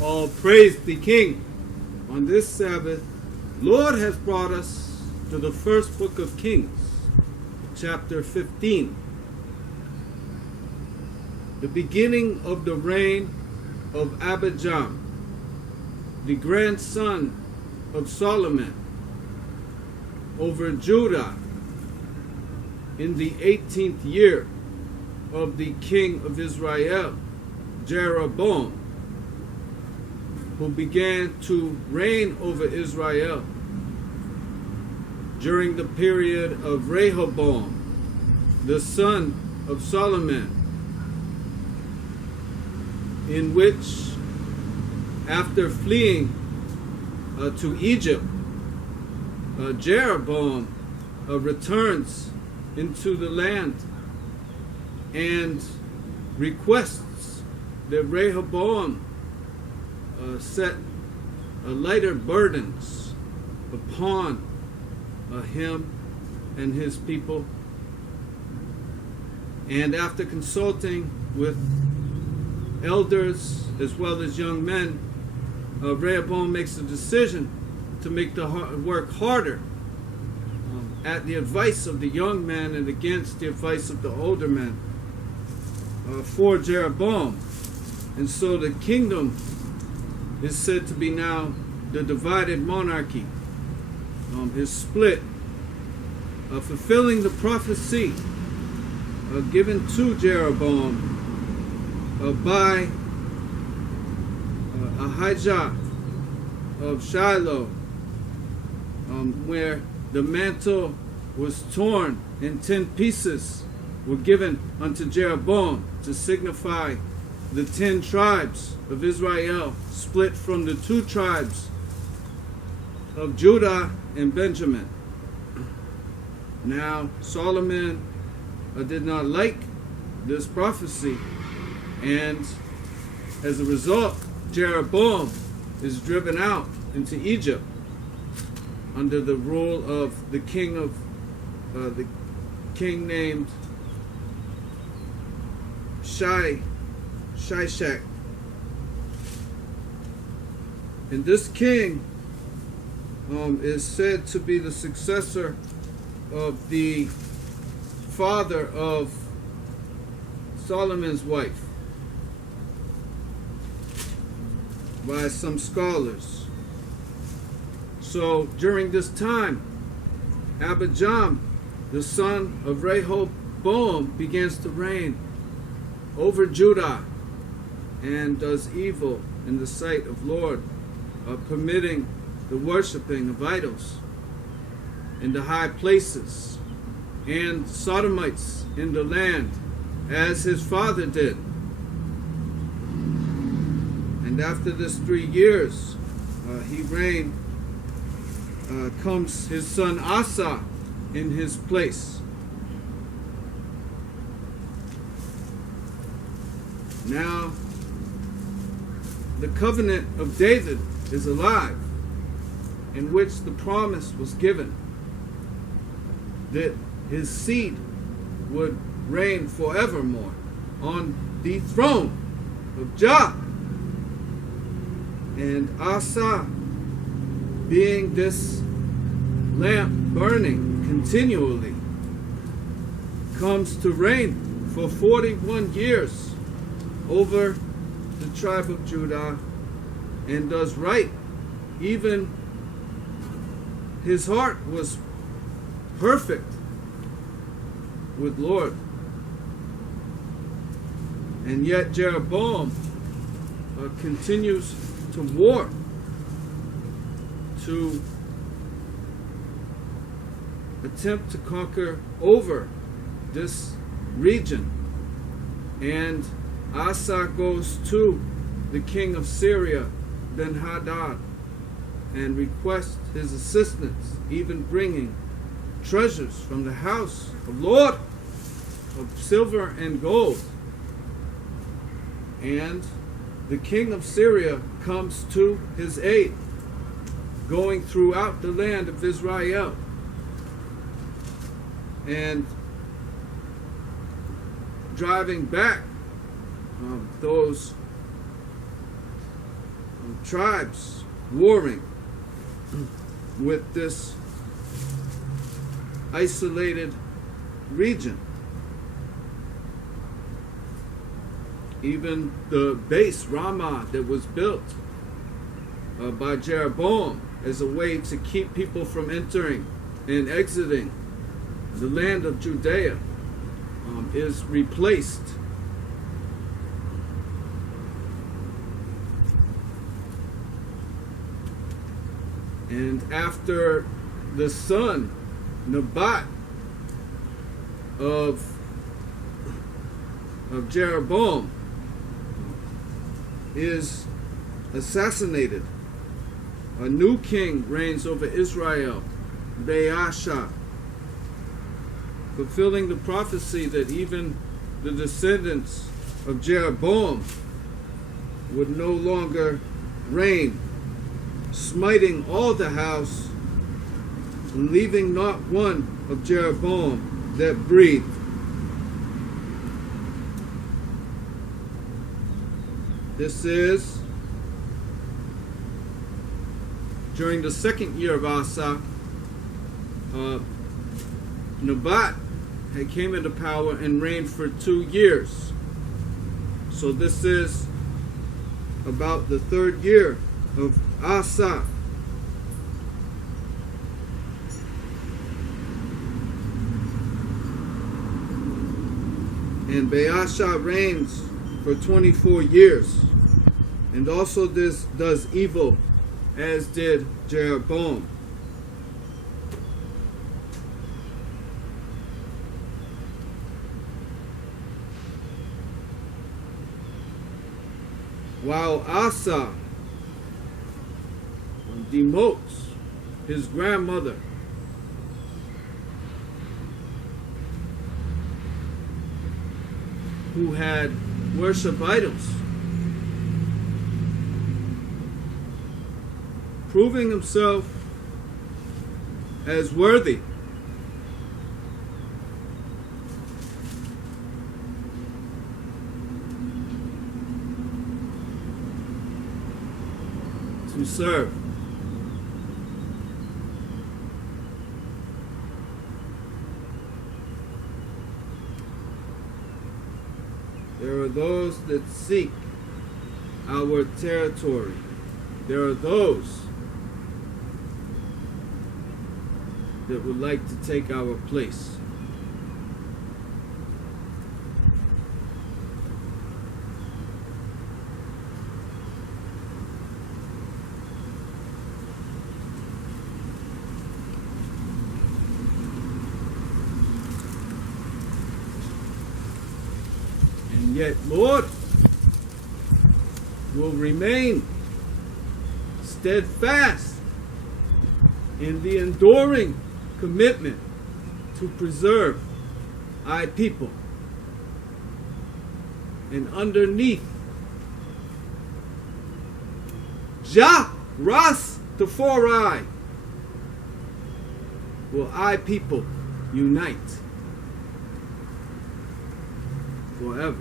All praise the King. On this Sabbath, Lord has brought us to the first book of Kings, chapter 15. The beginning of the reign of Abijam, the grandson of Solomon, over Judah in the 18th year of the king of Israel, Jeroboam, who began to reign over Israel during the period of Rehoboam, the son of Solomon, in which, after fleeing to Egypt, Jeroboam returns into the land and requests that Rehoboam set lighter burdens upon him and his people. And after consulting with elders as well as young men, Rehoboam makes a decision to make the work harder at the advice of the young men and against the advice of the older men for Jeroboam. And so the kingdom is said to be now the divided monarchy, is split, fulfilling the prophecy given to Jeroboam by Ahijah of Shiloh, where the mantle was torn in 10 pieces, were given unto Jeroboam to signify the 10 tribes of Israel, split from the 2 tribes of Judah and Benjamin. Now, Solomon did not like this prophecy, and as a result, Jeroboam is driven out into Egypt under the rule of the king named Shishak. And this king is said to be the successor of the father of Solomon's wife by some scholars. So during this time, Abijam, the son of Rehoboam, begins to reign over Judah and does evil in the sight of Lord, permitting the worshiping of idols in the high places and sodomites in the land, as his father did. And after this 3 years, he reigned, comes his son Asa in his place. Now, the covenant of David is alive, in which the promise was given that his seed would reign forevermore on the throne of Jah. And Asa, being this lamp burning continually, comes to reign for 41 years over the tribe of Judah and does right. Even his heart was perfect with Lord. And yet Jeroboam continues to war to attempt to conquer over this region. And Asa goes to the king of Syria, Ben-Hadad, and requests his assistance, even bringing treasures from the house of Lord of silver and gold. And the king of Syria comes to his aid, going throughout the land of Israel and driving back those tribes warring with this isolated region. Even the base Ramah that was built by Jeroboam as a way to keep people from entering and exiting the land of Judea is replaced. And after the son, Nebat, of Jeroboam is assassinated, a new king reigns over Israel, Baasha, fulfilling the prophecy that even the descendants of Jeroboam would no longer reign, smiting all the house and leaving not one of Jeroboam that breathed. This is during the second year of Asa. Nebat had came into power and reigned for 2 years. So this is about the third year of Asa. And Baasha reigns for 24 years. And also this does evil, as did Jeroboam. While Asa demotes his grandmother, who had worshipped idols, proving himself as worthy to serve. There are those that seek our territory. There are those that would like to take our place. And yet, Lord will remain steadfast in the enduring commitment to preserve I people. And underneath Jah Ras Tafori will I people unite forever.